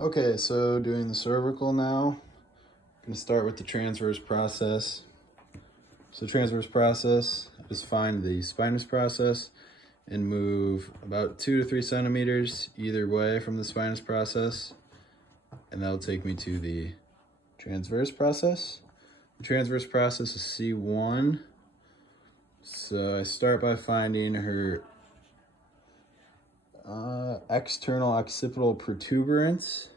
Okay, so doing the cervical now. I'm gonna start with the transverse process. So transverse process, just find the spinous process and move about 2 to 3 centimeters either way from the spinous process. And that'll take me to the transverse process. The transverse process is C1. So I start by finding her external occipital protuberance,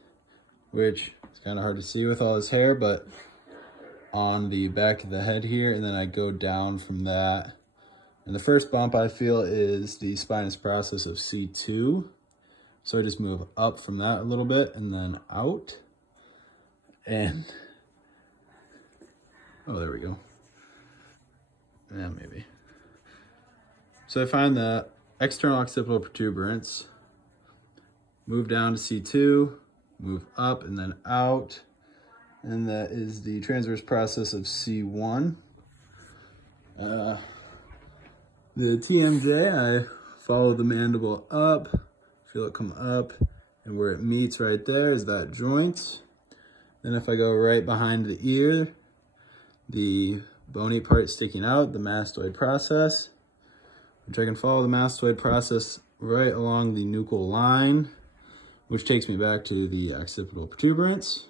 which is kind of hard to see with all this hair, but on the back of the head here, and then I go down from that. And the first bump I feel is the spinous process of C2. So I just move up from that a little bit and then out. And, oh, there we go. Yeah, maybe. So I find the external occipital protuberance, move down to C2, move up and then out. And that is the transverse process of C1. The TMJ, I follow the mandible up, feel it come up, and where it meets right there is that joint. Then if I go right behind the ear, the bony part sticking out, the mastoid process, which I can follow the mastoid process right along the nuchal line, which takes me back to the occipital protuberance.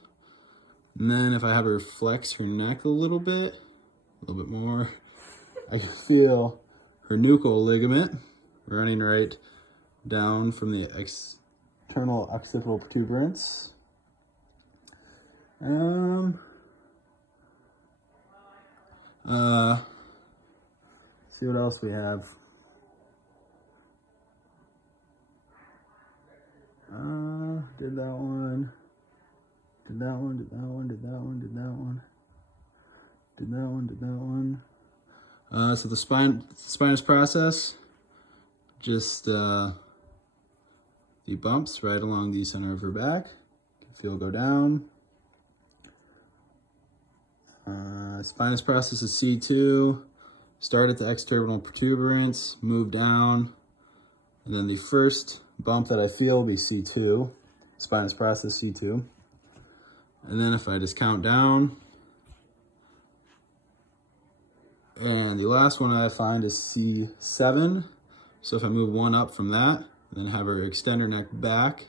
And then if I have her flex her neck a little bit more, I can feel her nuchal ligament running right down from the external occipital protuberance. See what else we have. Did that one. Did that one, did that one, did that one, did that one. Did that one, did that one. So the spinous process, just the bumps right along the center of her back. You can feel go down. Spinous process is C2. Start at the external protuberance, move down, and then the first bump that I feel will be C2. Spinous process C2. And then if I just count down, and the last one I find is C7. So if I move one up from that, and then have her extend her neck back,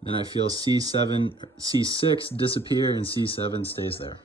then I feel C6 disappear and C7 stays there.